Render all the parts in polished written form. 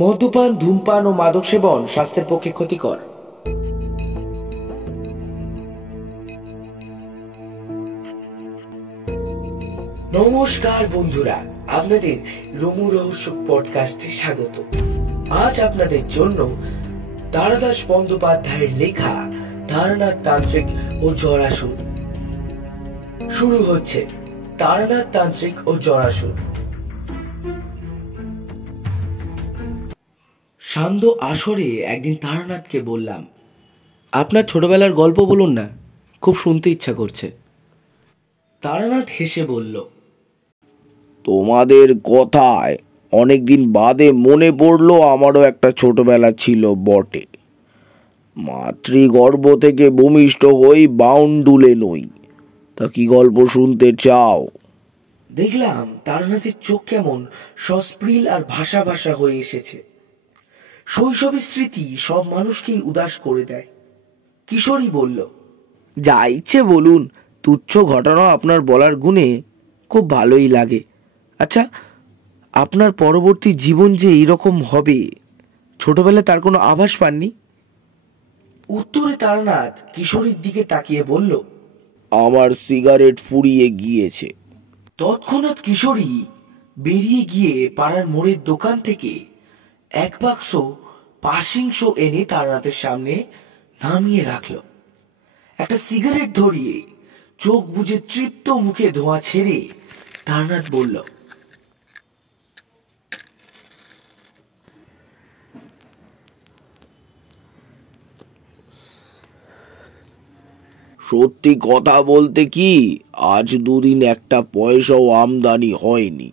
মদ্যপান, ধূমপান ও মাদক সেবন স্বাস্থ্যের পক্ষে ক্ষতিকর। নমস্কার বন্ধুরা, আপনাদের রোমু রহস্য পডকাস্টে স্বাগত। আজ আপনাদের জন্য তারাদাস বন্দ্যোপাধ্যায়ের লেখা তারানাথ তান্ত্রিক ও জরাসুর। শুরু হচ্ছে তারানাথ তান্ত্রিক ও জরাসুর। সান্ধ্য আসরে একদিন তারানাথকে বললাম, আপনার ছোটবেলার গল্প বলুন না, খুব শুনতে ইচ্ছা করছে। তারানাথ হেসে বলল, তোমাদের কথায় অনেকদিন বাদে মনে পড়লো আমারও একটা ছোটবেলা ছিল বটে। মাতৃগর্ভ থেকে ভূমিষ্ঠ হই বাউন্ডুলে নই। তা কি গল্প শুনতে চাও? দেখলাম তারানাথের চোখ কেমন সস্প্রিল আর ভাষা ভাষা হয়ে এসেছে। শৈশবের স্মৃতি সব মানুষকেই উদাস করে দেয়। কিশোরী বলল, যা ইচ্ছে বলুন, তুচ্ছ ঘটনা আপনার বলার গুণে খুব ভালোই লাগে। আচ্ছা, আপনার পরবর্তী জীবন যে এইরকম হবে ছোটবেলায় তার কোনো আভাস পাননি? উত্তরে তারানাথ কিশোরীর দিকে তাকিয়ে বলল, আমার সিগারেট ফুরিয়ে গিয়েছে। তৎক্ষণাৎ কিশোরী বেরিয়ে গিয়ে পাড়ার মোড়ের দোকান থেকে এক বাক্স পাসিংস এনে তারানাথের সামনে নামিয়ে রাখল। একটা সিগারেট ধরিয়ে চোখ বুজে তৃপ্ত মুখে ধোঁয়া ছেড়ে তারানাথ বলল, সত্যি কথা বলতে কি, আজ দুদিন একটা পয়সাও আমদানি হয়নি।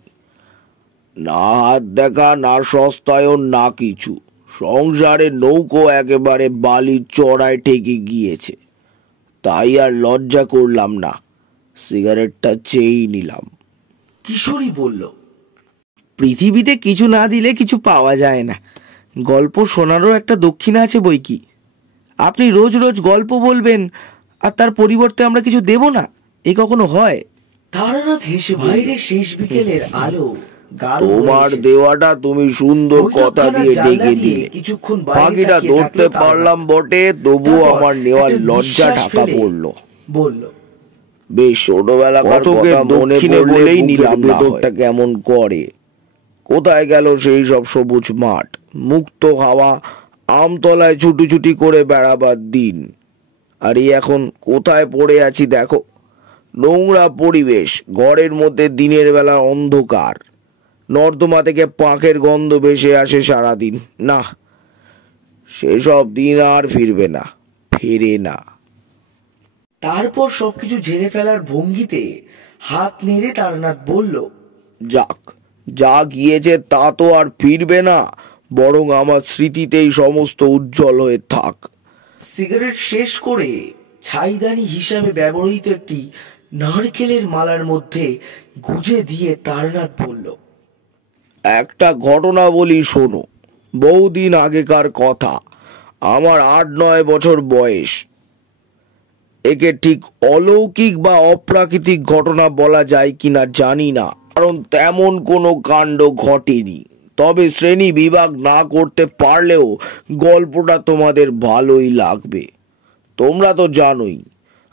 না হাত দেখা, না সস্তায়ন, না কিছু। সংসারের নৌকো একেবারে বালির চড়ায় ঠেকে গিয়েছে। তাই আর লজ্জা করলাম না, সিগারেটটা চেয়েই নিলাম। কিশোরী বলল, পৃথিবীতে কিছু না দিলে কিছু পাওয়া যায় না। গল্প শোনারও একটা দক্ষিণা আছে বই কি। আপনি রোজ রোজ গল্প বলবেন আর তার পরিবর্তে আমরা কিছু দেব না, এ কখনো হয়? তারানাথ হেসে বাইরে শেষ বিকেলের আলো তোমার দেওয়াটা তুমি সুন্দর কথা দিয়ে ডেকে দিলে। পাখিটা ধরতে পারলাম বটে, তবুও আমার নেওয়ার লজ্জা ঢাকা পড়লো। বলল, বেশ ছোটবেলাকার কথা মনে পড়লেই নিলাম, ভেতরটা কেমন করে। কোথায় গেল সেই সব সবুজ মাঠ, মুক্ত হাওয়া, আমতলায় ছুটি করে বেড়াবার দিন। আর এখন কোথায় পড়ে আছি দেখো। নোংরা পরিবেশ, ঘরের মধ্যে দিনের বেলা অন্ধকার, নর্দমা থেকে পাঁকের গন্ধ ভেসে আসে সারাদিন। না, সেসব দিন আর ফিরবে না, ফিরে না। তারপর সবকিছু ঝেড়ে ফেলার ভঙ্গিতে হাত নেড়ে তারানাথ বলল, যাক, যা গিয়েছে তা তো আর ফিরবে না, বরং আমার স্মৃতিতেই সমস্ত উজ্জ্বল হয়ে থাক। সিগারেট শেষ করে ছাইদানি হিসাবে ব্যবহৃত একটি নারকেলের মালার মধ্যে গুজে দিয়ে তারানাথ বলল, একটা ঘটনা বলি শোনো। বহুদিন আগেকার কথা, আমার 8-9 বছর বয়স। একে ঠিক অলৌকিক বা অপ্রাকৃতিক ঘটনা বলা যায় কিনা জানি না, কারণ তেমন কোনো কাণ্ড ঘটেনি। তবে শ্রেণী বিভাগ না করতে পারলেও গল্পটা তোমাদের ভালোই লাগবে। তোমরা তো জানোই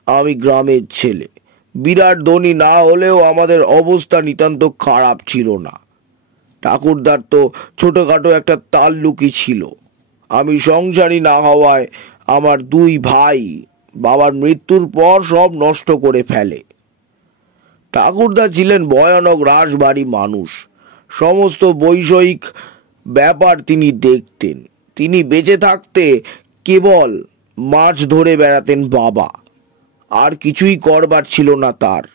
আমি গ্রামের ছেলে। বিরাট ধনী না হলেও আমাদের অবস্থা নিতান্ত খারাপ ছিল না। ঠাকুরদার তো ছোটখাটো একটা তাল্লুকি ছিল। আমি সংসারী না হওয়ায় আমার 2 ভাই বাবার মৃত্যুর পর সব নষ্ট করে ফেলে। ঠাকুরদা ছিলেন ভয়ানক রাশবাড়ি মানুষ। সমস্ত বৈষয়িক ব্যাপার তিনি দেখতেন। তিনি বেঁচে থাকতে কেবল মাছ ধরে বেড়াতেন বাবা, আর কিছুই করবার ছিল না তার।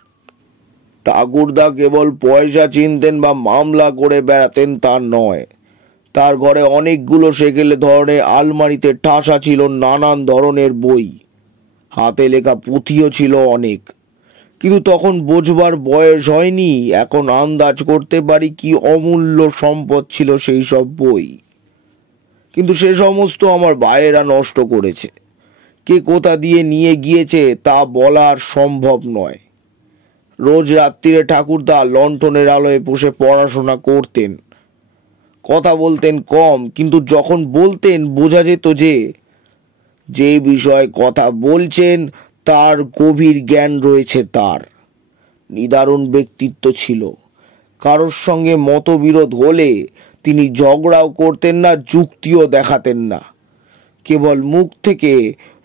ঠাকুরদা কেবল পয়সা চিনতেন বা মামলা করে বেড়াতেন তা নয়, তার ঘরে অনেকগুলো সেকেলে ধরনের আলমারিতে ঠাসা ছিল নানান ধরনের বই, হাতে লেখা পুঁথিও ছিল অনেক। কিন্তু তখন বোঝবার বয়স হয়নি। এখন আন্দাজ করতে পারি কি অমূল্য সম্পদ ছিল সেই সব বই। কিন্তু সে সমস্ত আমার ভাইয়েরা নষ্ট করেছে। কে কোথা দিয়ে নিয়ে গিয়েছে তা বলার সম্ভব নয়। রোজ রাত্রিরে ঠাকুরদা লণ্ঠনের আলোয় বসে পড়াশোনা করতেন। কথা বলতেন কম, কিন্তু যখন বলতেন বোঝা যেত যে বিষয়ে কথা বলছেন তার গভীর জ্ঞান রয়েছে। তার নিদারুণ ব্যক্তিত্ব ছিল। কারোর সঙ্গে মতবিরোধ হলে তিনি ঝগড়াও করতেন না, যুক্তিও দেখাতেন না। কেবল মুখ থেকে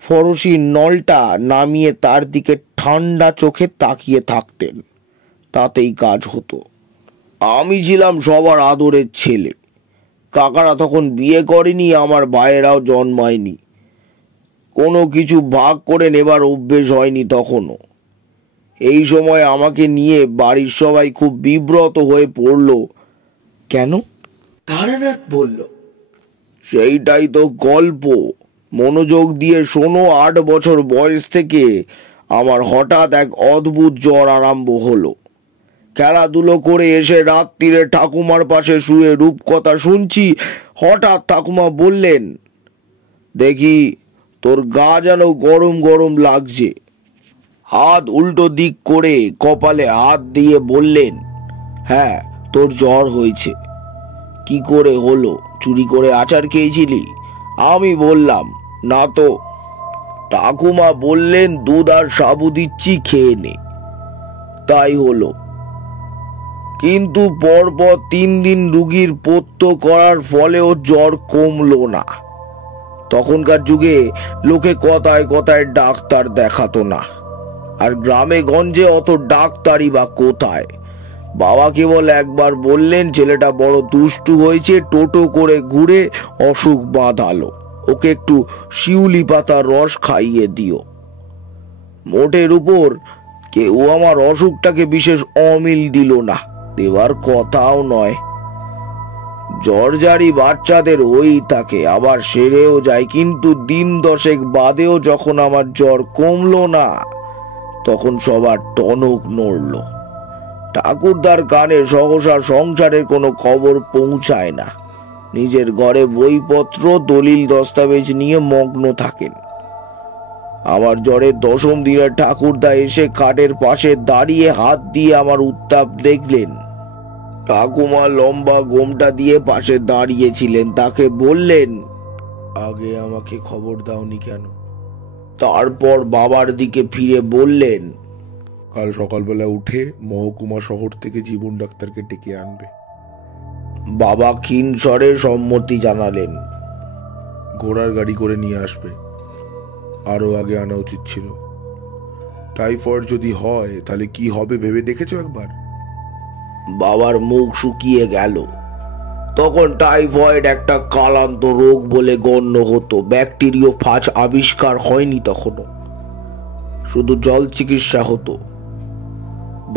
ফরসি নলটা নামিয়ে তার দিকে ঠান্ডা চোখে তাকিয়ে থাকতেন, তাতেই কাজ হতো। আমি ছিলাম সবার আদরের ছেলে। কাকারা তখন বিয়ে করেনি, আমার ভাইয়েরাও জন্মায়নি। কোনো কিছু ভাগ করে নেবার অভ্যেস হয়নি তখনও। এই সময় আমাকে নিয়ে বাড়ির সবাই খুব বিব্রত হয়ে পড়ল। কেন? তারানাথ বলল। সেইটাই তো গল্প, মনোযোগ দিয়ে শোনো। 8 বছর বয়স থেকে আমার হঠাৎ এক অদ্ভুত জ্বর আরম্ভ হলো। খেলাধুলো করে এসে রাত্রিরে ঠাকুমার পাশে শুয়ে রূপকথা শুনছি। হঠাৎ ঠাকুমা বললেন, দেখি তোর গা যেন গরম গরম লাগছে। হাত উল্টো দিক করে কপালে হাত দিয়ে বললেন, হ্যাঁ তোর জ্বর হয়েছে। কি করে হলো? চুরি করে আচার খেয়েছিলি? আমি বললাম, না তো। ঠাকুমা বললেন, দুধ আর সাবু দিচ্ছি, খেয়ে নে। তাই হলো। কিন্তু পরপর 3 দিন রুগীর পথ্য করার ফলেও জ্বর কমলো না। তখনকার যুগে লোকে কথায় কথায় ডাক্তার দেখাতো না, আর গ্রামে গঞ্জে অত ডাক্তারই বা কোথায়। বাবা কেবল একবার বললেন, ছেলেটা বড় দুষ্টু হয়েছে, টোটো করে ঘুরে অসুখ বাঁধালো, ওকে একটু শিউলি পাতার রস খাইয়ে দিও। মোটের উপর কেউ আমার অসুখটাকে বিশেষ অমিল দিল না, দেওয়ার কথাও নয়। জ্বরজারি বাচ্চাদের ওই থাকে, আবার সেরেও যায়। কিন্তু দিন 10 বাদেও যখন আমার জ্বর কমলো না, তখন সবার টনক নড়ল। ঠাকুরদার কানে সহসা সংসারের কোনো খবর পৌঁছায় না। নিজের ঘরে বইপত্র দলিল দস্তাবেজ নিয়ে মগ্ন থাকেন। আমার জ্বরের 10ম দিনে ঠাকুরদা এসে খাটের পাশে দাঁড়িয়ে হাত দিয়ে আমার উত্তাপ দেখলেন। ঠাকুমা লম্বা গোমটা দিয়ে পাশে দাঁড়িয়েছিলেন। তাকে বললেন, আগে আমাকে খবর দাওনি কেন? তারপর বাবার দিকে ফিরে বললেন, কাল সকালবেলা উঠে মহকুমা শহর থেকে জীবন ডাক্তারকে ডেকে আনবে। বাবা ক্ষীণ স্বরে সম্মতি জানালেন। ঘোড়ার গাড়ি করে নিয়ে আসবে, আরো আগে আনা উচিত ছিল। টাইফয়েড যদি হয় তাহলে কি হবে ভেবে দেখেছো একবার? বাবার মুখ শুকিয়ে গেল। তখন টাইফয়েড একটা কালান্ত রোগ বলে গণ্য হতো। ব্যাকটেরিয়া ফাজ আবিষ্কার হয়নি তখনও, শুধু জল চিকিৎসা হতো।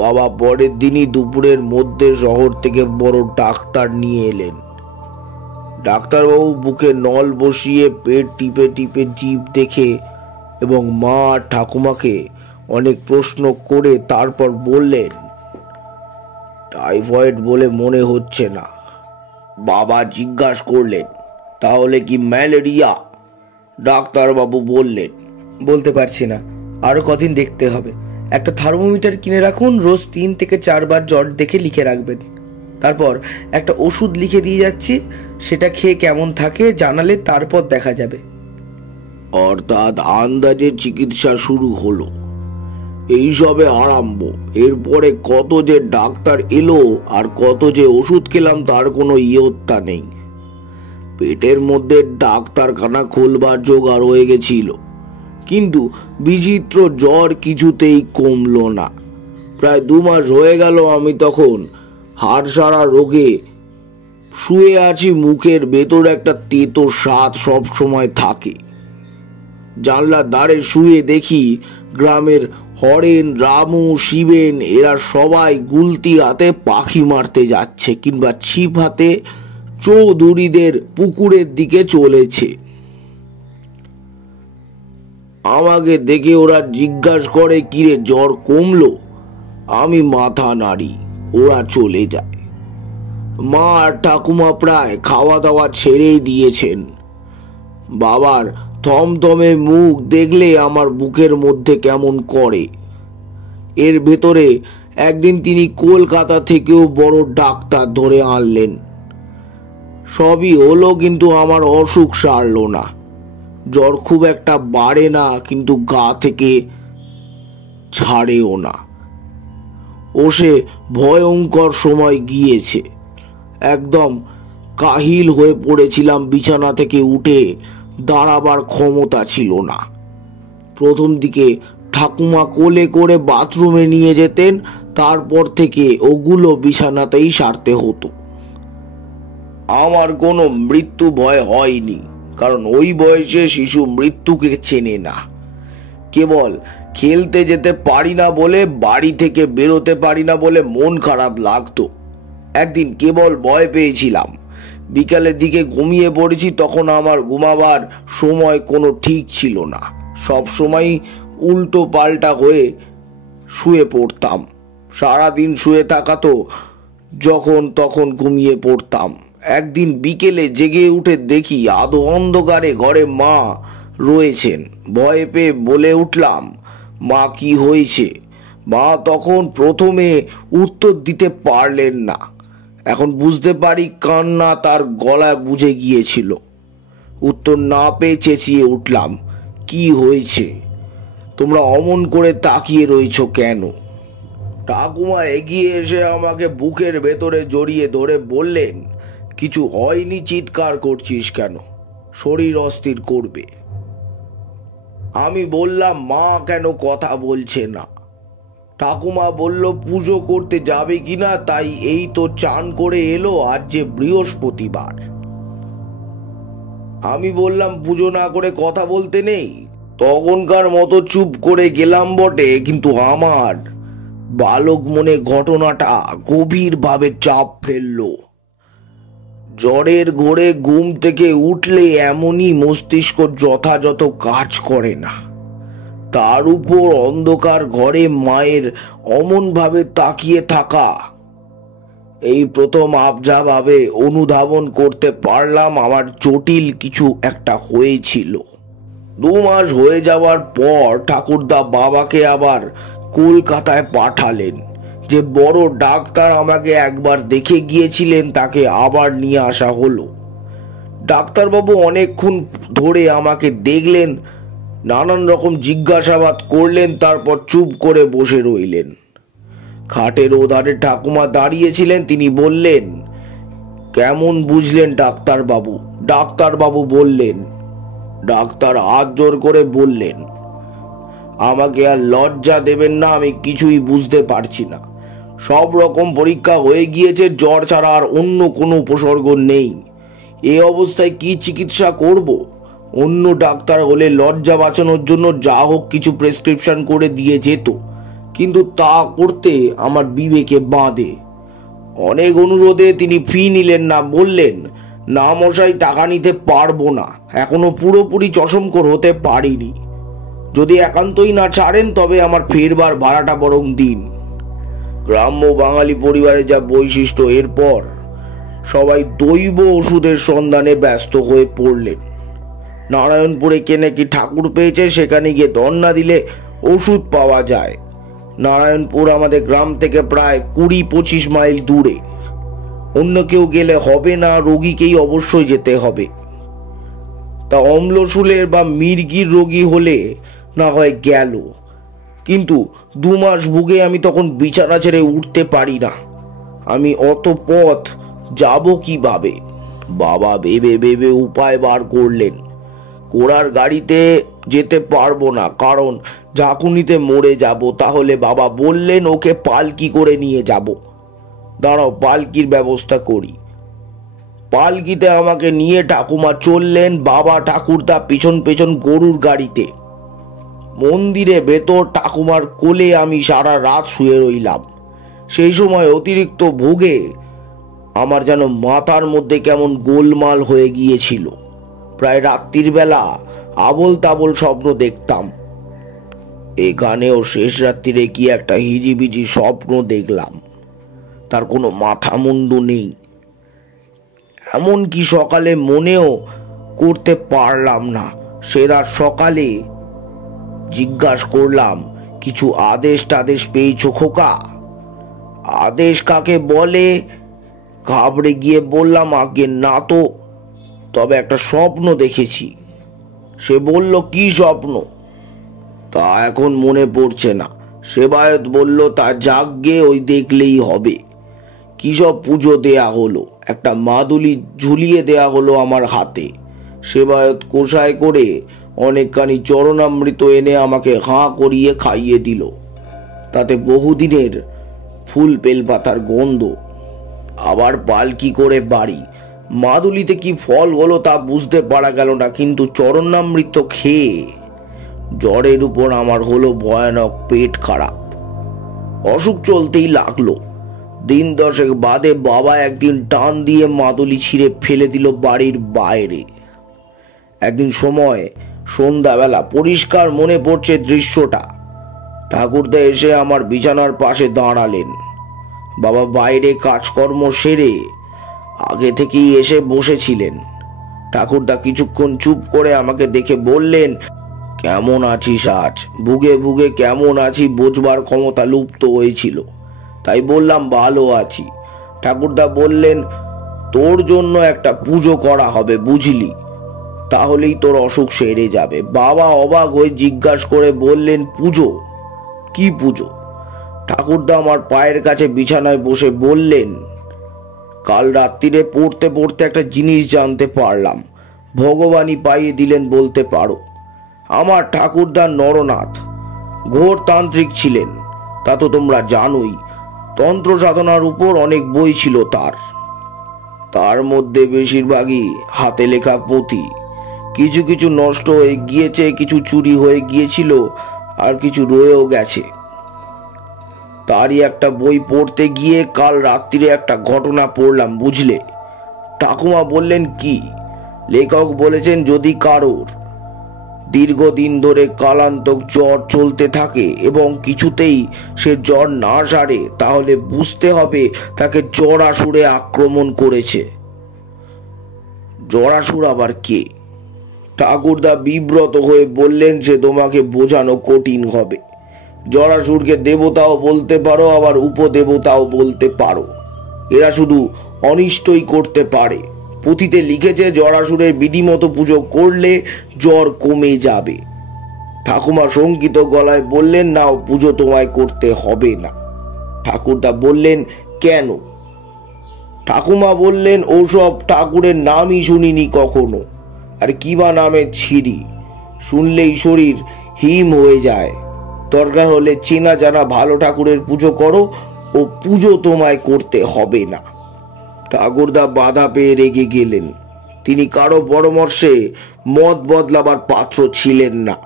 বাবা পরের দিনই দুপুরের মধ্যে শহর থেকে বড় ডাক্তার নিয়ে এলেন। ডাক্তারবাবু বুকে নল বসিয়ে পেট টিপে টিপে জিভ দেখে এবং মা আর ঠাকুমাকে অনেক প্রশ্ন করে তারপর বললেন, টাইফয়েড বলে মনে হচ্ছে না। বাবা জিজ্ঞাসা করলেন, তাহলে কি ম্যালেরিয়া? ডাক্তারবাবু বললেন, বলতে পারছি না, আরো কদিন দেখতে হবে। একটা থার্মোমিটার কিনে রাখুন, রোজ 3 থেকে 4 বার জ্বর দেখে লিখে রাখবেন। তারপর একটা ওষুধ লিখে দিয়ে যাচ্ছি, সেটা খেয়ে কেমন থাকে জানালে তারপর দেখা যাবে। অর্থাৎ আন্দাজে চিকিৎসা শুরু হলো। এই সবে আরম্ভ। এরপরে কত যে ডাক্তার এলো আর কত যে ওষুধ খেলাম তার কোনো ইয়ত্তা নেই। পেটের মধ্যে ডাক্তারখানা খোলবার জোগাড় হয়ে গেছিল, কিন্তু বিচিত্র জ্বর কিছুতেই কমলো না। প্রায় 2 মাস হয়ে গেল আমি তখন হাড়সারা রোগে শুয়ে আছি। মুখের ভেতর একটা তেতো স্বাদ সব সময় থাকে। জানলার ধারে শুয়ে দেখি গ্রামের হরেন, রামু, শিবেন এরা সবাই গুলতি হাতে পাখি মারতে যাচ্ছে, কিংবা ছিপ হাতে চৌধুরীদের পুকুরের দিকে চলেছে। আমাকে দেখে ওরা জিজ্ঞাসা করে, কিরে জ্বর কমলো? আমি মাথা নাড়ি, ওরা চলে যায়। মা আর ঠাকুমা প্রায় খাওয়া দাওয়া ছেড়েই দিয়েছেন। বাবার থমথমে মুখ দেখলে আমার বুকের মধ্যে কেমন করে। এর ভেতরে একদিন তিনি কলকাতা থেকেও বড় ডাক্তার ধরে আনলেন। সবই হলো, কিন্তু আমার অসুখ সারলো না। জ্বর খুব একটা বাড়ে না, কিন্তু গা থেকে ছাড়েও না। ও সে ভয়ঙ্কর সময় গিয়েছে। একদম কাহিল হয়ে পড়েছিলাম, বিছানা থেকে উঠে দাঁড়াবার ক্ষমতা ছিল না। প্রথম দিকে ঠাকুমা কোলে করে বাথরুমে নিয়ে যেতেন, তারপর থেকে ওগুলো বিছানাতেই সারতে হতো। আমার কোনো মৃত্যু ভয় হয়নি, কারণ ওই বয়সে শিশু মৃত্যুকে চেনে না। কেবল খেলতে যেতে পারি না বলে, বাড়ি থেকে বেরোতে পারি না বলে মন খারাপ লাগতো। একদিন কেবল ভয় পেয়েছিলাম। বিকালের দিকে ঘুমিয়ে পড়েছি, তখন আমার ঘুমাবার সময় কোনো ঠিক ছিল না। সব সময় উল্টো পাল্টা হয়ে শুয়ে পড়তাম। সারাদিন শুয়ে থাকাতো, যখন তখন ঘুমিয়ে পড়তাম। একদিন বিকেলে জেগে উঠে দেখি আধো অন্ধকারে ঘরে মা রয়েছেন। ভয় পেয়ে বলে উঠলাম, মা, কি হয়েছে? মা তখন প্রথমে উত্তর দিতে পারলেন না। এখন বুঝতে পারি কান্না তার গলায় বুঝে গিয়েছিল। উত্তর না পেয়ে চেঁচিয়ে উঠলাম, কি হয়েছে? তোমরা অমন করে তাকিয়ে রয়েছ কেন? ঠাকুমা এগিয়ে এসে আমাকে বুকের ভেতরে জড়িয়ে ধরে বললেন, কিছু হয়নি, চিৎকার করছিস কেন? শরীর অস্থির করবে। আমি বললাম, মা কেন কথা বলছে না? ঠাকুমা বলল, পুজো করতে যাবে কিনা, তাই এই তো চান করে এলো, আজ যে বৃহস্পতিবার। আমি বললাম, পুজো না করে কথা বলতে নেই। তখনকার মতো চুপ করে গেলাম বটে, কিন্তু আমার বালক মনে ঘটনাটা গভীরভাবে চাপ ফেললো। জ্বরের ঘোরে ঘুম থেকে উঠলে এমনই মস্তিষ্ক যথাযথ কাজ করে না। তার উপর অন্ধকার ঘরে মায়ের অমন ভাবে তাকিয়ে থাকা। এই প্রথম আবঝাভাবে অনুধাবন করতে পারলাম আমার জটিল কিছু একটা হয়েছিল। 2 মাস হয়ে যাওয়ার পর ঠাকুরদা বাবাকে আবার কলকাতায় পাঠালেন। যে বড় ডাক্তার আমাকে একবার দেখে গিয়েছিলেন, তাকে আবার নিয়ে আসা হলো। ডাক্তারবাবু অনেকক্ষণ ধরে আমাকে দেখলেন, নানান রকম জিজ্ঞাসাবাদ করলেন, তারপর চুপ করে বসে রইলেন। খাটের ওধারে ঠাকুমা দাঁড়িয়েছিলেন। তিনি বললেন, কেমন বুঝলেন ডাক্তারবাবু? ডাক্তারবাবু বললেন। ডাক্তার হাত জোর করে বললেন, আমাকে আর লজ্জা দেবেন না, আমি কিছুই বুঝতে পারছি না। সব রকম পরীক্ষা হয়ে গিয়েছে, জ্বর ছাড়া আর অন্য কোনো উপসর্গ নেই। এই অবস্থায় কি চিকিৎসা করব? অন্য ডাক্তার হলে লজ্জা বাঁচানোর জন্য যা হোক কিছু প্রেসক্রিপশন করে দিয়ে যেত, কিন্তু তা করতে আমার বিবেকে বাঁধে। অনেক অনুরোধে তিনি ফি নিলেন না। বললেন, না মশাই, টাকা নিতে পারবো না, এখনো পুরোপুরি চশমখোর হতে পারিনি। যদি একান্তই না ছাড়েন, তবে আমার ফেরবার ভাড়াটা বরং দিন। গ্রাম্য বাঙালি পরিবারে যা বৈশিষ্ট্য, এরপর সবাই দৈব ওষুধের সন্ধানে ব্যস্ত হয়ে পড়লেন। নারায়ণপুরে কে নাকি ঠাকুর পেয়েছে, সেখানে গিয়ে ধর্ণা দিলে ওষুধ পাওয়া যায়। নারায়ণপুর আমাদের গ্রাম থেকে প্রায় 20-25 মাইল দূরে। অন্য কেউ গেলে হবে না, রোগীকেই অবশ্যই যেতে হবে। তা অম্লশূলের বা মির্গির রোগী হলে না হয় গেল, কিন্তু 2 মাস ভুগে আমি তখন বিছানা ছেড়ে উঠতে পারি না। আমি অত পথ যাব কিভাবে? বাবা ভেবে ভেবে উপায় বার করলেন। ঘোড়ার গাড়িতে যেতে পারবো না, কারণ ঝাঁকুনিতে মরে যাব। তাহলে বাবা বললেন, ওকে পালকি করে নিয়ে যাব। দাঁড়াও, পালকির ব্যবস্থা করি। পালকিতে আমাকে নিয়ে ঠাকুমা চললেন, বাবা ঠাকুরদা পিছন পেছন গরুর গাড়িতে। মন্দিরে ভেতর ঠাকুমার কোলে আমি সারা রাত শুয়ে রইলাম। সেই সময় অতিরিক্ত ভোগে আমার যেন মাথার মধ্যে কেমন গোলমাল হয়ে গিয়েছিল। প্রায় রাত্রির বেলা আবোল তাবোল স্বপ্ন দেখতাম। এখানেও শেষ রাত্রিরে কি একটা হিজিবিজি স্বপ্ন দেখলাম, তার কোনো মাথা মুন্ডু নেই। এমনকি সকালে মনেও করতে পারলাম না। সে রাত সকালে জিজ্ঞাসা করলাম, কিছু আদেশ টাদেশ পেয়েছো খোকা? আদেশ কাকে বলে? ঘাবড়ে গিয়ে বললাম, আগে না তো, তবে একটা স্বপ্ন দেখেছি। সে বলল, কি স্বপ্ন? তা এখন মনে পড়ছে না। সেবায়ত বলল, তা যাগ্গে ওই দেখলেই হবে। কি সব পুজো দেয়া হলো, একটা মাদুলি ঝুলিয়ে দেয়া হলো আমার হাতে। সেবায়ত কোষায় করে অনেকখানি চরণামৃত এনে আমাকে হাঁ করিয়ে খাইয়ে দিল। তাতে বহুদিনের ফুল বেলপাতার গন্ধ। আবার পালকি করে বাড়ি। মাদুলিতে কি ফল হলো তা বুঝতে পারা গেল না, কিন্তু চরণামৃত খেয়ে জ্বরের উপর আমার হলো ভয়ানক পেট খারাপ। অসুখ চলতেই লাগলো। দিন 10 বাদে বাবা একদিন টান দিয়ে মাদুলি ছিঁড়ে ফেলে দিল বাড়ির বাইরে। একদিন সময় সন্ধ্যাবেলা পরিষ্কার মনে পড়ছে দৃশ্যটা। ঠাকুরদা এসে আমার বিছানার পাশে দাঁড়ালেন। বাবা বাইরে কাজকর্ম সেরে আগে থেকেই এসে বসেছিলেন। ঠাকুরদা কিছুক্ষণ চুপ করে আমাকে দেখে বললেন, কেমন আছিস আজ? ভুগে ভুগে কেমন আছি বোঝবার ক্ষমতা লুপ্ত হয়েছিল, তাই বললাম ভালো আছি। ঠাকুরদা বললেন, তোর জন্য একটা পুজো করা হবে বুঝলি, তাহলেই তোর অসুখ সেরে যাবে। বাবা অবাক হয়ে জিজ্ঞাসা করে বললেন, পুজো? কি পুজো? ঠাকুরদা আমার পায়ের কাছে বিছানায় বসে বললেন, কাল রাত্রিরে পড়তে পড়তে একটা জিনিস জানতে পারলাম, ভগবানই পাইয়ে দিলেন বলতে পারো। আমার ঠাকুরদা নরনাথ ঘোর তান্ত্রিক ছিলেন, তা তো তোমরা জানোই। তন্ত্র সাধনার উপর অনেক বই ছিল তার মধ্যে বেশিরভাগই হাতে লেখা পুঁথি। কিছু কিছু নষ্ট হয়ে গিয়েছে, কিছু চুরি হয়ে গিয়েছিল, আর কিছু রয়েও গেছে। তারই একটা বই পড়তে গিয়ে কাল রাত্রিরে একটা ঘটনা পড়লাম বুঝলে। ঠাকুমা বললেন, কি? লেখক বলেছেন, যদি কারোর দীর্ঘদিন ধরে কালান্তক জ্বর চলতে থাকে এবং কিছুতেই সে জ্বর না সারে, তাহলে বুঝতে হবে তাকে জরাসুরে আক্রমণ করেছে। জরাসুর আবার কে? ঠাকুরদা বিব্রত হয়ে বললেন, সে তোমাকে বোঝানো কঠিন হবে। জরাসুরকে দেবতাও বলতে পারো, আবার উপদেবতাও বলতে পারো। এরা শুধু অনিষ্টই করতে পারে। পুঁথিতে লিখেছে, জরাসুরের বিধিমতো পুজো করলে জ্বর কমে যাবে। ঠাকুমা শঙ্কিত গলায় বললেন, নাও, পুজো তোমায় করতে হবে না। ঠাকুরদা বললেন, কেন? ঠাকুমা বললেন, ওসব ঠাকুরের নামই শুনিনি কখনো, আর কিবা নামে ছিরি, শুনলেই শরীর হিম হয়ে যায়। দরকার হলে চেনা জানা ভালো ঠাকুরের পুজো করো, ও পুজো তোমায় করতে হবে না। ঠাকুরদা বাধা পেয়ে রেগে গেলেন। তিনি কারো পরামর্শে মত বদলাবার পাত্র ছিলেন না।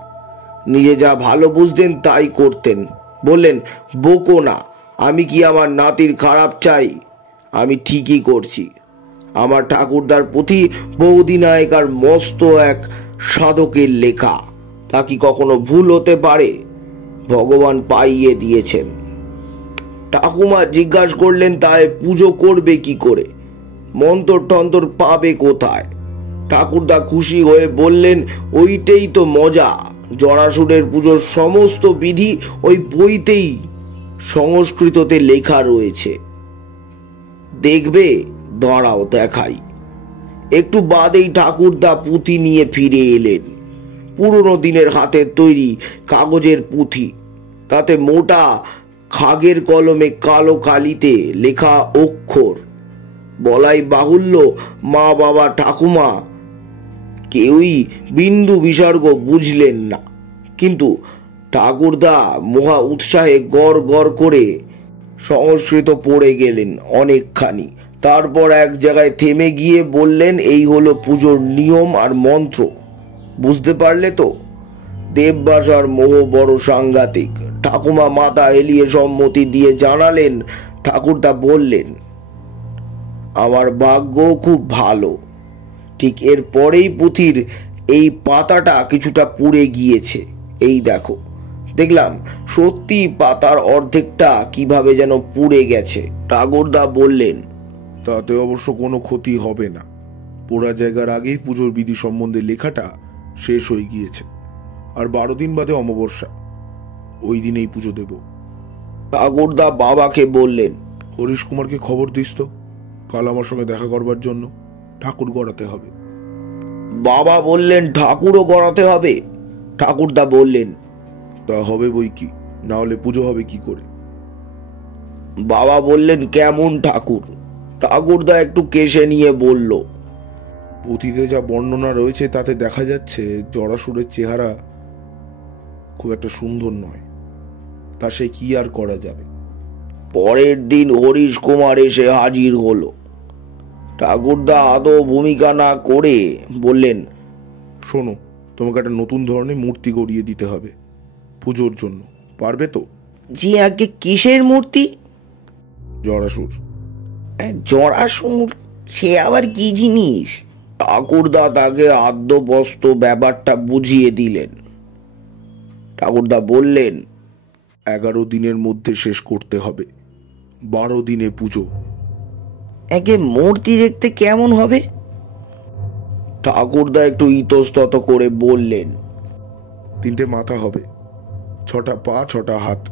নিজে যা ভালো বুঝতেন তাই করতেন। বললেন, বকো না, আমি কি আমার নাতির খারাপ চাই? আমি ঠিকই করছি। আমার ঠাকুরদার পুঁথি বহুদিন আগেকার মস্ত এক সাধকের লেখা, তা কি কখনো ভুল হতে পারে? ভগবান পাইয়ে দিয়েছেন। ঠাকুমা জিজ্ঞাসা করলেন, তাই পুজো করবে কি করে? মন্তর টন্তর পাবে কোথায়? ঠাকুরদা খুশি হয়ে বললেন, ওইটাই তো মজা। জরাসুরের পুজোর সমস্ত বিধি ওই বইতেই সংস্কৃততে লেখা রয়েছে। দেখবে, দাঁড়াও দেখাই। একটু বাদেই ঠাকুরদা পুঁথি নিয়ে ফিরে এলেন। পুরনো দিনের হাতের তৈরি কাগজের পুঁথি, তাতে মোটা খাগের কলমে কালো কালিতে লেখা অক্ষর। বলাই বাহুল্য, মা বাবা ঠাকুমা কেউই বিন্দু বিসর্গ বুঝলেন না, কিন্তু ঠাকুরদা মহা উৎসাহে গড় গড় করে সংস্কৃত পড়ে গেলেন অনেকখানি। তারপর এক জায়গায় থেমে গিয়ে বললেন, এই হলো পুজোর নিয়ম আর মন্ত্র। বুঝতে পারলে তো? দেববাসার মোহ বড় সাংঘাতিক। ঠাকুমা মাথা এলিয়ে সম্মতি দিয়ে জানালেন। ঠাকুরদা বললেন, আমার ভাগ্য খুব ভালো। ঠিক এর পরেই পুঁথির এই পাতাটা কিছুটা পুড়ে গিয়েছে। এই দেখো। দেখলাম সত্যি পাতার অর্ধেকটা কিভাবে যেন পুড়ে গেছে। ঠাকুরদা বললেন, তাতে অবশ্য কোনো ক্ষতি হবে না। পোড়া জায়গার আগেই পুজোর বিধি সম্বন্ধে লেখাটা শেষ হয়ে গিয়েছে, আর 12 দিন বাদে অমাবস্যা, ওই দিনেই পুজো দেব। ঠাকুরদা বাবাকে বললেন, হরিশ কুমারকে খবর দিস তো, কাল আমার সঙ্গে দেখা করবার জন্য ঠাকুর গড়াতে হবে। বাবা বললেন ঠাকুরও গড়াতে হবে? ঠাকুরদা বললেন তা হবে বই কি, না হলে পুজো হবে কি করে? বাবা বললেন কেমন ঠাকুর? ঠাকুরদা একটু কেশে নিয়ে বলল, পুঁথিতে যা বর্ণনা রয়েছে তাতে দেখা যাচ্ছে জরাসুরের চেহারা খুব একটা সুন্দর নয়। তা সে কি আর করা যাবে। পরের দিন হরিশ কুমার এসে হাজির হলো। ঠাকুরদা আদৌ ভূমিকা না করে বললেন, শোনো, তোমাকে একটা নতুন ধরনের মূর্তি গড়িয়ে দিতে হবে পুজোর জন্য, পারবে তো? জি আগে। কিসের মূর্তি? জরাসুর। জরাসুর? সে আবার কি জিনিস? ঠাকুরদা তাকে আদ্যবস্ত ব্যাপারটা বুঝিয়ে দিলেন। ঠাকুরদা বললেন, 11 দিনের মধ্যে শেষ করতে হবে, 12 দিনে পুজো। একে মূর্তি দেখতে কেমন হবে? ঠাকুরদা একটু ইতস্তত করে বললেন, 3টে মাথা হবে, 6টা পা, 6টা হাত,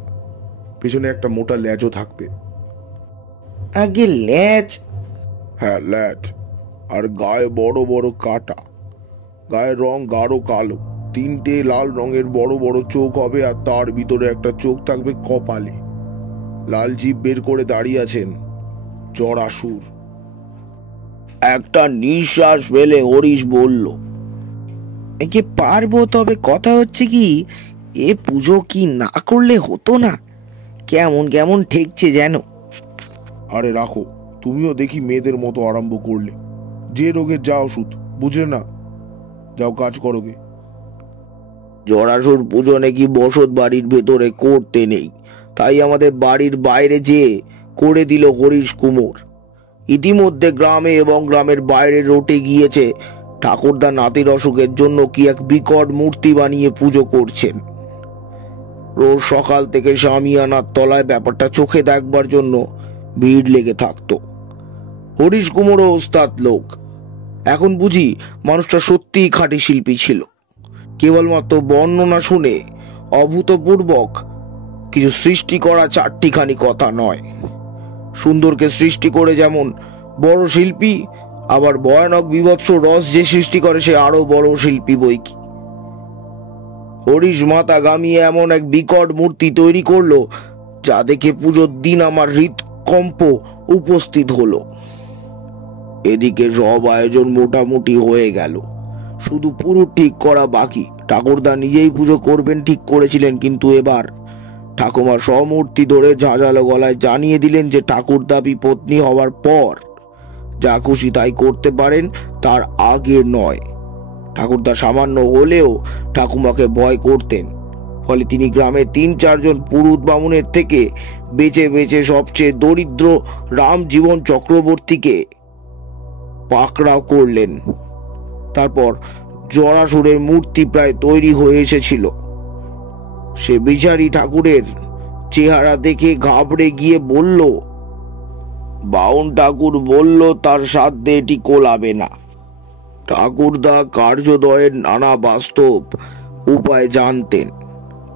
পেছনে একটা মোটা ল্যাজও থাকবে। আগে ল্যাজ? হ্যাঁ, ল্যাজ। আর গায়ে বড় বড় কাটা, গায়ের রং গাঢ় কালো, 3টে লাল রঙের বড় বড় চোখ হবে, আর তার ভিতরে একটা চোখ থাকবে কপালে। লাল জিভ বের করে দাঁড়িয়ে আছেন জরাসুর। একটা নিঃশ্বাস ফেলে হরিশ বলল, একে পারবো, তবে কথা হচ্ছে কি, এ পুজো কি না করলে হতো না? কেমন কেমন ঠেকছে যেন। আরে রাখো, তুমিও দেখি মেয়েদের মতো আরম্ভ করলে। যে রোগের যা ওষুধ, বুঝলে না? যাও কাজ করো গে। জরাসুর পুজো নাকি বসত বাড়ির ভেতরে করতে নেই, তাই আমাদের বাড়ির বাইরে যেয়ে করে দিল হরিশ কুমোর। ইতিমধ্যে গ্রামে এবং গ্রামের বাইরে রটে গিয়েছে ঠাকুরদা নাতির অসুখের জন্য কি এক বিকট মূর্তি বানিয়ে পুজো করছেন। রোজ সকাল থেকে শামিয়ানার তলায় ব্যাপারটা চোখে দেখবার জন্য ভিড় লেগে থাকতো। হরিশ কুমোরও ওস্তাদ লোক। এখন বুঝি মানুষটা সত্যিই খাঁটি শিল্পী ছিল। কেবলমাত্র বর্ণনা শুনে অভূতপূর্বক কিছু সৃষ্টি করা 4টিখানি কথা নয়। সুন্দরকে সৃষ্টি করে যেমন বড় শিল্পী, আবার ভয়ানক বিভৎস রস যে সৃষ্টি করে সে আরো বড় শিল্পী বই কি। হরিশ মাথা গামিয়ে এমন এক বিকট মূর্তি তৈরি করলো যা দেখে পুজোর দিন আমার হৃদকম্প উপস্থিত হলো। এদিকে সব আয়োজন মোটামুটি হয়ে গেল, শুধু পুরো ঠিক করা বাকি। ঠাকুরদা নিজেই পুজো করবেন ঠিক করেছিলেন, কিন্তু এবার ঠাকুমা সমূর্তি ধরে ঝাঁঝালো গলায় জানিয়ে দিলেন যে ঠাকুরদা বিপত্নী হওয়ার পর যা খুশি তাই করতে পারেন, তার আগে নয়। ঠাকুরদা সামান্য হলেও ঠাকুমাকে ভয় করতেন, ফলে তিনি গ্রামে 3-4 জন পুরুত বামুনের থেকে বেছে বেছে সবচেয়ে দরিদ্র রামজীবন চক্রবর্তীকে পাকড়াও করলেন। তারপর জরাসুরের মূর্তি প্রায় তৈরি হয়ে এসেছিল। সে বিচারী ঠাকুরের চেহারা দেখে ঘাবড়ে গিয়ে বলল, বাউন ঠাকুর বলল তার সাধ্যে এটি কোলাবে না। ঠাকুরদা কার্যোদয়ের নানা বাস্তব উপায় জানতেন,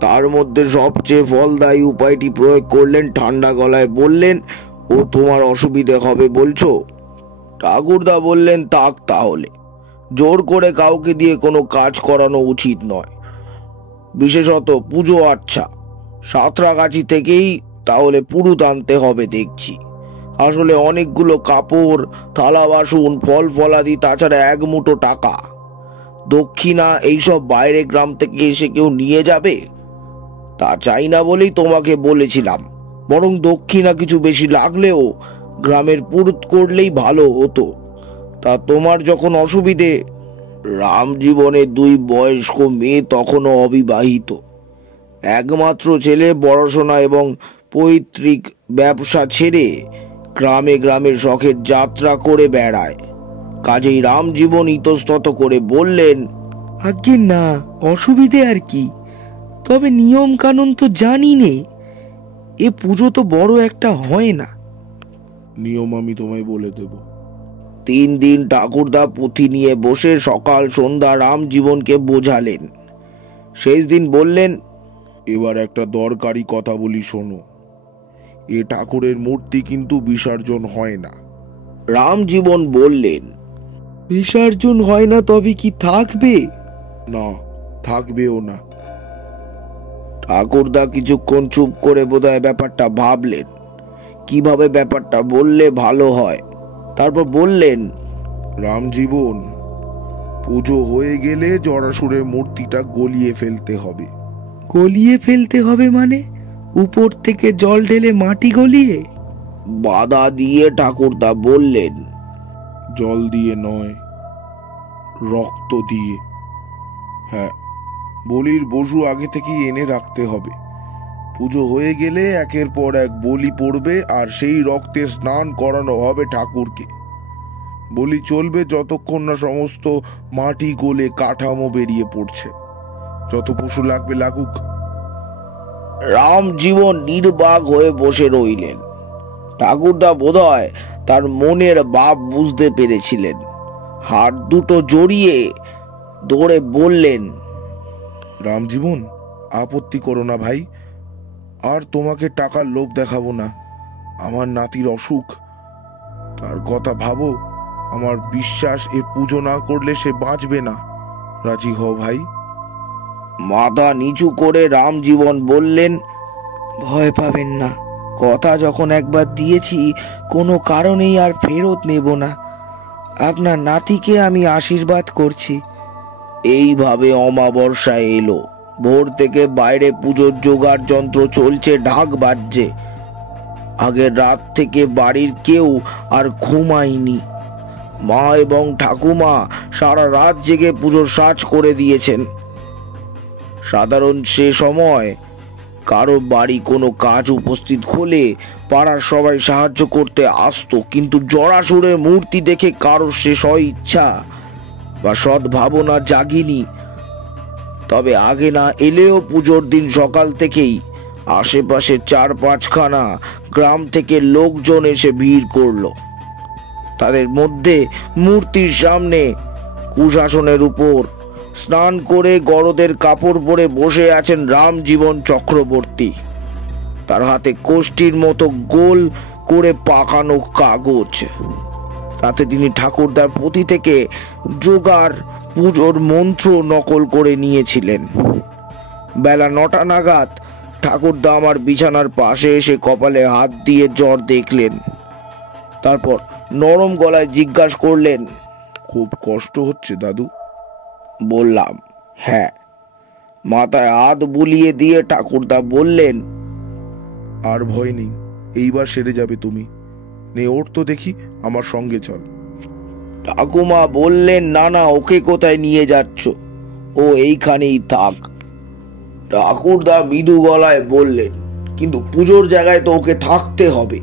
তার মধ্যে সবচেয়ে ফলদায়ী উপায়টি প্রয়োগ করলেন। ঠান্ডা গলায় বললেন, ও তোমার অসুবিধে হবে বলছো? ঠাকুরদা বললেন, তাক তাহলে। জোর করে কাউকে দিয়ে কোনো কাজ করানো উচিত নয়, বিশেষত পুজো। আচ্ছা, সাঁতরাগাছি থেকেই তাহলে পুরুত আনতে হবে দেখছি। আসলে অনেকগুলো কাপড়, থালা বাসন, ফল ফলাদি, তাছাড়া 1 মুঠো টাকা, দক্ষিণা, এইসব বাইরে গ্রাম থেকে এসে কেউ নিয়ে যাবে তা চাই না বলেই তোমাকে বলেছিলাম। বরং দক্ষিণা কিছু বেশি লাগলেও গ্রামের পুরুত করলেই ভালো হতো। তা তোমার যখন অসুবিধে। রামজীবনে 2 বয়স্ক মেয়ে, তখনও অবিবাহিত। একমাত্র ছেলে পড়াশোনা এবং পৈতৃক ব্যবসা ছেড়ে গ্রামে গ্রামে শখের যাত্রা করে বেড়ায়। কাজেই রামজীবন ইতস্তত করে বললেন, আজ্ঞে না, অসুবিধে আর কি, তবে নিয়ম কানুন তো জানি নে, এ পুজো তো বড় একটা হয় না। নিয়ম আমি তোমায় বলে দেব। 3 দিন ঠাকুরদা পুঁথি নিয়ে বসে সকাল সন্ধ্যা রামজীবনকে বোঝালেন। শেষ দিন বললেন, এবার একটা দরকারি কথা বলি শোনো। এ ঠাকুরের মূর্তি কিন্তু বিসর্জন হয় না, রামজীবন বললেন, বিসর্জন হয় না তবে কি থাকবে? না, থাকবেও না। ঠাকুরদা কিছুক্ষণ চুপ করে বোধহয় ব্যাপারটা ভাবলেন, কিভাবে ব্যাপারটা বললে ভালো হয়। তারপর বললেন, রামজীবন, পুজো হয়ে গেলে জরাসুরের মূর্তিটা গলিয়ে ফেলতে হবে। গলিয়ে ফেলতে হবে মানে? উপর থেকে জল ঢেলে মাটি গলিয়ে? বাধা দিয়ে ঠাকুরদা বললেন, জল দিয়ে নয়, রক্ত দিয়ে। হ্যাঁ, বলির বসু আগে থেকেই এনে রাখতে হবে। পুজো হয়ে গেলে একের পর এক বলি পড়বে আর সেই রক্তে স্নান করানো হবে ঠাকুরকে। বলি চলবে যতক্ষণ না সমস্ত মাটি গলে কাঠামো বেরিয়ে পড়ছে। যত পশু লাগবে লাগুক। রামজীবন নির্বাক হয়ে বসে রইলেন। ঠাকুরদা বোধহয় তার মনের ভাব বুঝতে পেরেছিলেন। হাত দুটো জড়িয়ে দৌড়ে বললেন, রামজীবন, আপত্তি করো না ভাই, আর তোমাকে টাকার লোভ দেখাবো না। আমার নাতির অসুখ, তার কথা ভাবো। আমার বিশ্বাস এ পুজো না করলে সে বাঁচবে না। রাজি হও ভাই। মাথা নিচু করে রামজীবন বললেন, ভয় পাবেন না, কথা যখন একবার দিয়েছি কোনো কারণেই আর ফেরত নেব না। আপনার নাতিকে আমি আশীর্বাদ করছি। এইভাবে অমাবস্যা এলো। ভোর থেকে বাইরে পুজোর জোগাড় যন্ত্র চলছে, ঢাক বাজছে। আগের রাত থেকে বাড়ির কেউ আর ঘুমায়নি। মা এবং ঠাকুমা সারা রাত জেগে পুজোর সাজ করে দিয়েছেন। সাধারণ সে সময় কারো বাড়ি কোনো কাজ উপস্থিত হলে পাড়ার সবাই সাহায্য করতে আসতো, কিন্তু জরাসুরের মূর্তি দেখে কারো সে ইচ্ছা বা সদ্ভাবনা জাগিনি। তবে আগে না এলেও পুজোর দিন সকাল থেকেই আশেপাশে 4-5খানা গ্রাম থেকে লোকজন এসে ভিড় করলো। তাদের মধ্যে মূর্তির সামনে কুশাসনের উপর স্নান করে গরদের কাপড় পরে বসে আছেন রামজীবন চক্রবর্তী। তার হাতে কোষ্ঠীর মতো গোল করে পাকানো কাগজ। তাতে তিনি ঠাকুরদার পুঁথি থেকে জোগাড় পুজোর মন্ত্র নকল করে নিয়েছিলেন। বেলা 9টা নাগাদ ঠাকুরদা আমার বিছানার পাশে এসে কপালে হাত দিয়ে জ্বর দেখলেন। তারপর নরম গলায় জিজ্ঞাসা করলেন, খুব কষ্ট হচ্ছে দাদু? বললাম, হ্যাঁ। মাথায় হাত বুলিয়ে দিয়ে ঠাকুরদা বললেন, আর ভয় নেই, এইবার সেরে যাবে তুমি। নে ওঠ তো দেখি, আমার সঙ্গে চল। ঠাকুমা বললেন, না না, ওকে কোথায় নিয়ে যাচ্ছ? ও এইখানেই থাক। ঠাকুরদা মৃদু গলায় বললেন, কিন্তু পুজোর জায়গায় তো ওকে থাকতে হবে।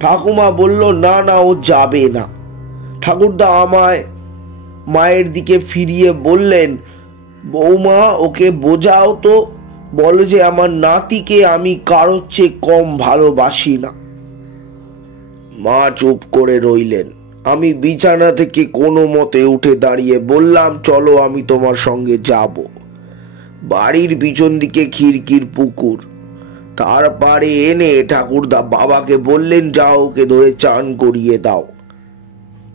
ঠাকুমা বলল, না না, ও যাবে না। ঠাকুরদা আমায় মায়ের দিকে ফিরিয়ে বললেন, বৌমা, ওকে বোঝাও তো, বলো যে আমার নাতিকে আমি কারোর চেয়ে কম ভালোবাসি না। মা চুপ করে রইলেন। আমি বিছানা থেকে কোনো মতে উঠে দাঁড়িয়ে বললাম, চলো, আমি তোমার সঙ্গে যাব। বাড়ির পিছন দিকে খিড়কির পুকুর, তার পাড়ে এনে ঠাকুরদা বাবাকে বললেন, যাও, ওকে ধরে চান করিয়ে দাও।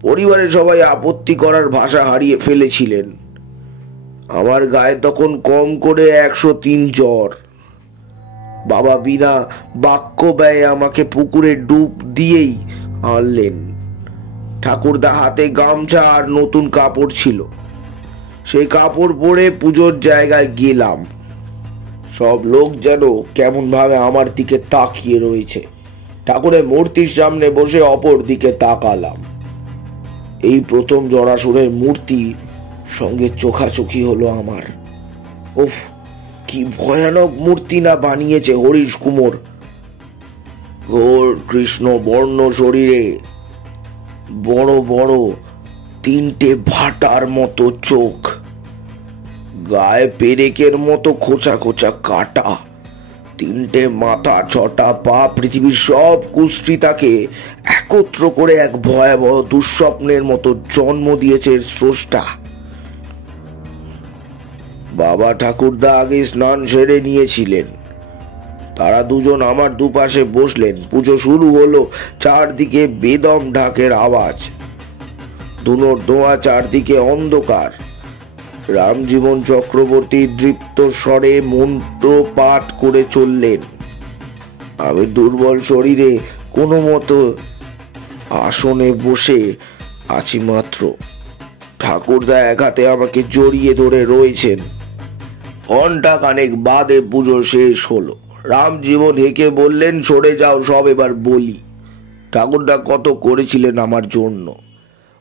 পরিবারের সবাই আপত্তি করার ভাষা হারিয়ে ফেলেছিলেন। আমার গায়ে তখন কম করে 103 জ্বর। বাবা বিনা বাক্য ব্যয়ে আমাকে পুকুরে ডুব দিয়েই আনলেন। ঠাকুরদা হাতে গামছা আর নতুন কাপড় ছিল। সেই কাপড় পরে পুজোর জায়গায় গেলাম। সব লোক যেন কেমন ভাবে আমার দিকে তাকিয়ে রয়েছে। ঠাকুরের মূর্তির সামনে বসে অপর দিকে তাকালাম। এই প্রথম জরাসুরের মূর্তি সঙ্গে চোখাচোখি হলো আমার। উফ, কি ভয়ানক মূর্তি না বানিয়েছে হরিশ কুমোর। ঘোর কৃষ্ণ বর্ণ শরীরে, বড় বড় 3টে ভাটার মতো চোখ, গায়ে পেরেকের মতো খোঁচা খোঁচা কাটা, 3টে মাথা, 6টা পা। পৃথিবীর সব কুশ্রিতাকে একত্র করে এক ভয়াবহ দুঃস্বপ্নের মতো জন্ম দিয়েছে স্রষ্টা। বাবা ঠাকুরদা আগে স্নান সেরে নিয়েছিলেন। তারা দুজন আমার দুপাশে বসলেন। পুজো শুরু হলো। চারদিকে বেদম ঢাকের আওয়াজ, ধুনোর ধোঁয়া, চারদিকে অন্ধকার। রামজীবন চক্রবর্তী দৃপ্ত স্বরে মন্ত্র পাঠ করে চললেন। আমি দুর্বল শরীরে কোনো মতো আসনে বসে আছি মাত্র। ঠাকুরদা এক হাতে আমাকে জড়িয়ে ধরে রয়েছেন। ঘন্টা খানেক বাদে পুজো শেষ হলো। রামজীবন হেঁকে বললেন, সরে যাও সব, এবার বলি। ঠাকুরদা কত করেছিলেন আমার জন্য।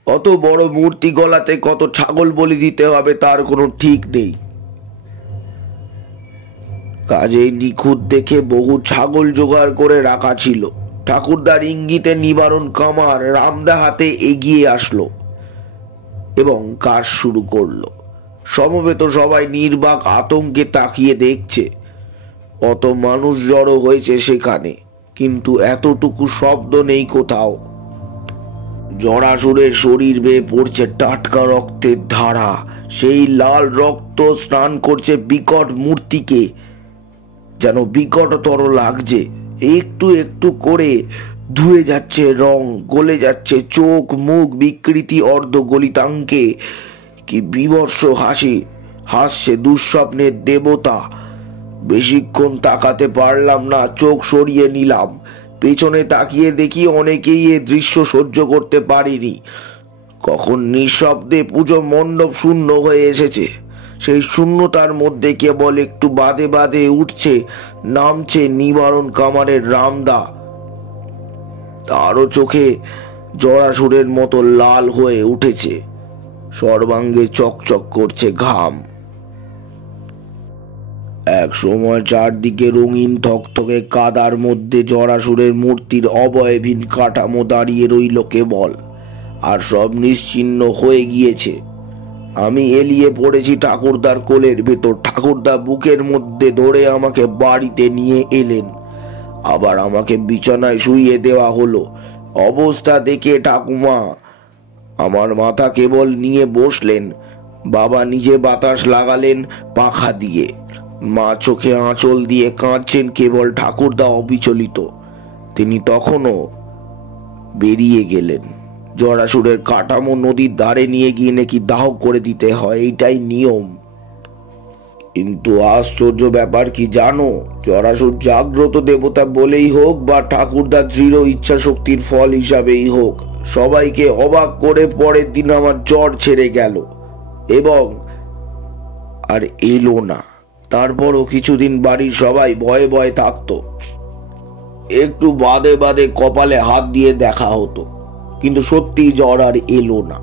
অত বড় মূর্তি গলাতে কত ছাগল বলি দিতে হবে তার কোনো ঠিক নেই। কাজেই নিখুঁত দেখে বহু ছাগল জোগাড় করে রাখা ছিল। ঠাকুরদার ইঙ্গিতে নিবারণ কামার রামদা হাতে এগিয়ে আসলো এবং কাজ শুরু করলো। সমবেত সবাই নির্বাক আতঙ্কে তাকিয়ে দেখছে। অত মানুষ জড়ো হয়েছে সেখানে, কিন্তু এতটুকু শব্দ নেই কোথাও। জরাসুরের শরীর বেয়ে পড়ছে টাটকা রক্তের ধারা। সেই লাল রক্ত স্নান করছে বিকট মূর্তিকে, যেন বিকটতর লাগছে। একটু একটু করে ধুয়ে যাচ্ছে রং, গলে যাচ্ছে চোখ, মুখ, বিকৃতি অর্ধ গলিতাঙ্কে। কি বিভৎস হাসি হাসছে দুঃস্বপ্নের দেবতা। বেশিক্ষণ তাকাতে পারলাম না, চোখ সরিয়ে নিলাম। পেছনে তাকিয়ে দেখি অনেকেই এ দৃশ্য সহ্য করতে পারেনি। কখন নিঃশব্দে পুজো মণ্ডপ শূন্য হয়ে এসেছে। সেই শূন্যতার মধ্যে কেবল একটু বাদে বাদে উঠছে নামছে নিবারণ কামারের রামদা। তারও চোখে জরাসুরের মতো লাল হয়ে উঠেছে, সর্বাঙ্গে চকচক করছে ঘাম। এক সময় চারদিকে রঙিন থকথকে কাদার মধ্যে জরাসুরের মূর্তির অবয়বহীন কাঠামো দাঁড়িয়ে রইল কেবল, আর সব নিশ্চিহ্ন হয়ে গিয়েছে। আমি এলিয়ে পড়েছি ঠাকুরদার কোলের ভেতর। ঠাকুরদা বুকের মধ্যে ধরে আমাকে বাড়িতে নিয়ে এলেন। আবার আমাকে বিছানায় শুইয়ে দেওয়া হলো। অবস্থা দেখে ঠাকুমা আমার মাথা কেবল নিয়ে বসলেন। বাবা নিজে বাতাস লাগালেন পাখা দিয়ে। মা চোখে আঁচল দিয়ে কাঁদছেন কেবল। ঠাকুরদা অবিচলিত। তিনি তখনও বেরিয়ে গেলেন। জরাসুরের কাঠামো নদীর ধারে নিয়ে গিয়ে নাকি দাহ করে দিতে হয়, এইটাই নিয়ম। কিন্তু আশ্চর্য ব্যাপার কি জানো, জরাসুর জাগ্রত দেবতা বলেই হোক বা ঠাকুরদার দৃঢ় ইচ্ছা শক্তির ফল হিসাবেই হোক, সবাইকে অবাক করে পরের দিন আমার জ্বর ছেড়ে গেল এবং আর এলো না। তারপরও কিছুদিন বাড়ির সবাই ভয়ে ভয়ে থাকতো। একটু বাদে বাদে কপালে হাত দিয়ে দেখা হতো, কিন্তু সত্যি জ্বর আর এলো না।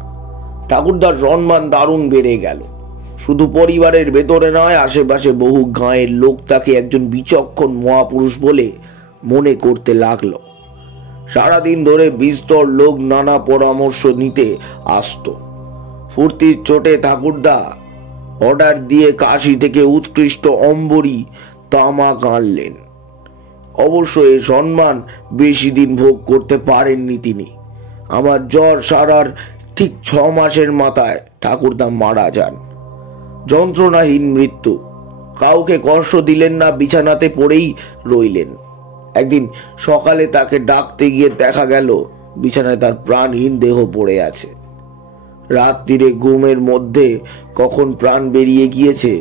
ঠাকুরদার সম্মান দারুণ বেড়ে গেল। শুধু পরিবারের ভেতরে নয়, আশেপাশে বহু গাঁয়ের লোক তাকে একজন বিচক্ষণ মহাপুরুষ বলে মনে করতে লাগলো। সারাদিন ধরে বিস্তর লোক নানা পরামর্শ নিতে আসতো। ফুর্তির চোটে ঠাকুরদা অর্ডার দিয়ে কাশি থেকে উৎকৃষ্ট অম্বরী তামাক আনলেন। অবশ্য এই সম্মান বেশি দিন ভোগ করতে পারেননি তিনি। আমার জ্বর সারার ঠিক 6 মাসের মাথায় ঠাকুরদা মারা যান। যন্ত্রণাহীন মৃত্যু। কাউকে কষ্ট দিলেন না, বিছানাতে পড়েই রইলেন। একদিন সকালে তাকে ডাকতে গিয়ে দেখা গেল বিছানায় তার প্রাণহীন দেহ পড়ে আছে। রাত্রিরে ঘুমের মধ্যে কখন প্রাণ বেরিয়ে গিয়েছে,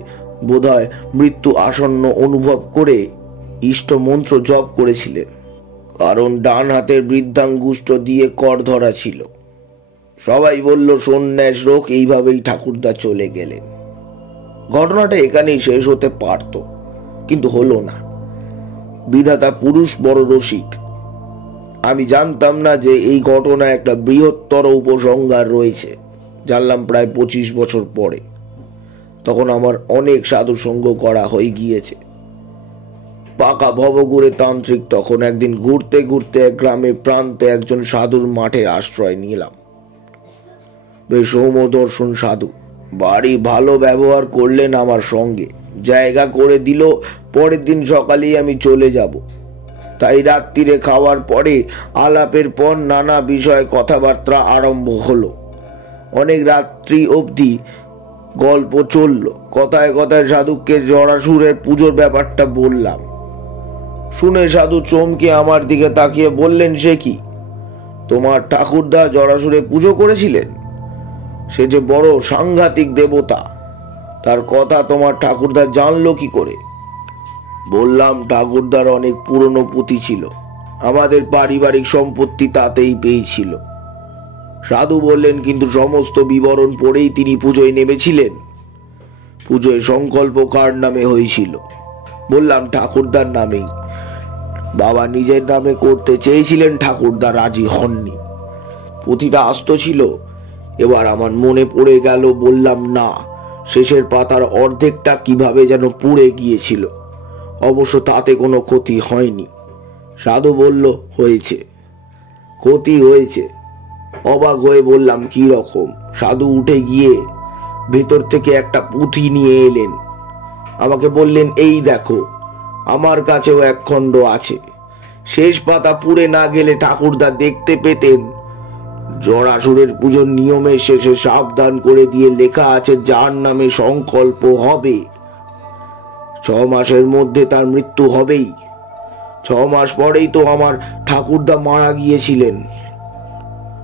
বোধহয় মৃত্যু আসন্ন অনুভব করে ইষ্ট মন্ত্র জপ করেছিলেন, কারণ ডান হাতের বৃদ্ধাঙ্গুষ্ঠ দিয়ে কর ধরা ছিল। সবাই বলল সন্ন্যাস রোগ। এইভাবেই ঠাকুরদা চলে গেলেন। ঘটনাটা এখানেই শেষ হতে পারত, কিন্তু হলো না। বিধাতা পুরুষ বড় রসিক। আমি জানতাম না যে এই ঘটনা একটা বৃহত্তর উপসংহার রয়েছে। জানলাম প্রায় 25 বছর পরে। তখন আমার অনেক সাধু সঙ্গ করা হয়ে গিয়েছে। পাকা ভবঘুরে তান্ত্রিক। তখন একদিন ঘুরতে ঘুরতে এক গ্রামের প্রান্তে একজন সাধুর মাঠের আশ্রয় নিলাম। বেশ সৌম্যদর্শন সাধু। বাড়ি ভালো ব্যবহার করলেন আমার সঙ্গে, জায়গা করে দিল। পরের দিন সকালেই আমি চলে যাব। তাই রাত্রিরে খাওয়ার পরে আলাপের পর নানা বিষয়ে কথাবার্তা আরম্ভ হলো। অনেক রাত্রি অবধি গল্প চলল। কথায় কথায় সাধুকে জরাসুরের পুজোর ব্যাপারটা বললাম। শুনে সাধু চমকে আমার দিকে তাকিয়ে বললেন, সে কি, তোমার ঠাকুরদা জরাসুরে পুজো করেছিলেন? সে যে বড় সাংঘাতিক দেবতা, তার কথা তোমার ঠাকুরদা জানলো কি করে? বললাম, ঠাকুরদার অনেক পুরনো পুঁথি ছিল, আমাদের পারিবারিক সম্পত্তি তাতেই পেয়েছিল। সাধু বললেন, কিন্তু সমস্ত বিবরণ পড়েই তিনি পুজোয় নেমেছিলেন। পুজোয় সংকল্প কার নামে হয়েছিল? বললাম, ঠাকুরদার নামেই। বাবা নিজের নামে করতে চেয়েছিলেন, ঠাকুরদা রাজি হননি। পুঁথিটা আস্ত ছিল। এবার আমার মনে পড়ে গেল। বললাম, না, শেষের পাতার অর্ধেকটা কিভাবে যেন পুড়ে গিয়েছিল। অবশ্য তাতে কোনো ক্ষতি হয়নি। সাধু বলল, হয়েছে, ক্ষতি হয়েছে। অবাক হয়ে বললাম, কি রকম? সাধু উঠে গিয়ে ভেতর থেকে একটা পুঁথি নিয়ে এলেন। আমাকে বললেন, এই দেখো, আমার কাছেও এক খণ্ড আছে। শেষ পাতা পুড়ে না গেলে ঠাকুরদা দেখতে পেতেন। জরাসুরের পুজোর নিয়মের শেষে সাবধান করে দিয়ে লেখা আছে, যার নামে সংকল্প হবে 6 মাসের মধ্যে তার মৃত্যু হবেই। 6 মাস পরেই তো আমার ঠাকুরদা মারা গিয়েছিলেন।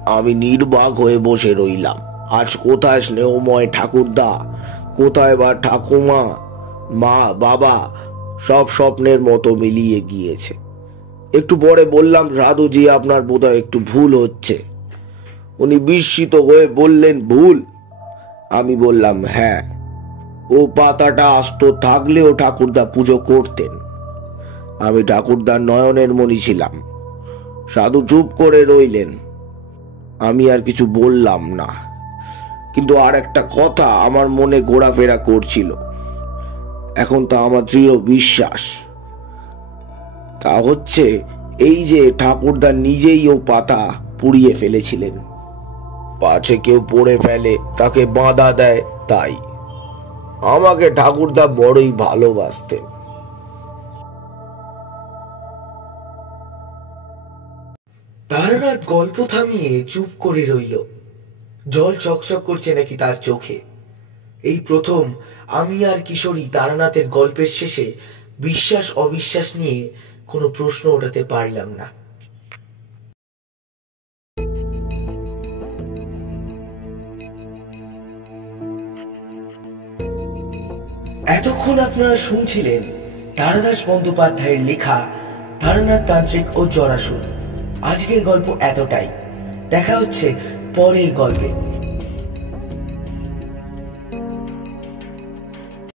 আমি নির্বাক হয়ে বসে রইলাম। আজ কোথায় স্নেহময় ঠাকুরদা, কোথায় বা ঠাকুমা, মা, বাবা, সব স্বপ্নের মতো মিলিয়ে গিয়েছে। একটু পরে বললাম, সাধুজি, আপনার বোধহয় একটু ভুল হচ্ছে। উনি বিস্মিত হয়ে বললেন, ভুল? আমি বললাম, হ্যাঁ, ও পাতাটা আস্ত থাকলেও ঠাকুরদা পুজো করতেন। আমি ঠাকুরদার নয়নের মণি ছিলাম। সাধু চুপ করে রইলেন। আমি আর কিছু বললাম না। কিন্তু আর একটা কথা আমার মনে ঘোরাফেরা করছিল। এখন তা আমার দৃঢ় বিশ্বাস। তা হচ্ছে এই যে, ঠাকুরদা নিজেই ও পাতা পুড়িয়ে ফেলেছিলেন। পাছে কেউ পড়ে ফেলে, তাকে বাধা দেয়, তাই। আমাকে ঠাকুরদা বড়ই ভালোবাসতেন। তারানাথ গল্প থামিয়ে চুপ করে রইল। জল চকচক করছে নাকি তার চোখে। এই প্রথম আমি আর কিশোরী তারানাথের গল্পের শেষে বিশ্বাস অবিশ্বাস নিয়ে কোনো প্রশ্ন ওঠাতে পারলাম না। এতক্ষণ আপনারা শুনছিলেন তারাদাস বন্দ্যোপাধ্যায়ের লেখা তারানাথ তান্ত্রিক ও জরাসুর। আজকের গল্প এতটাই। দেখা হচ্ছে পরের গল্পে।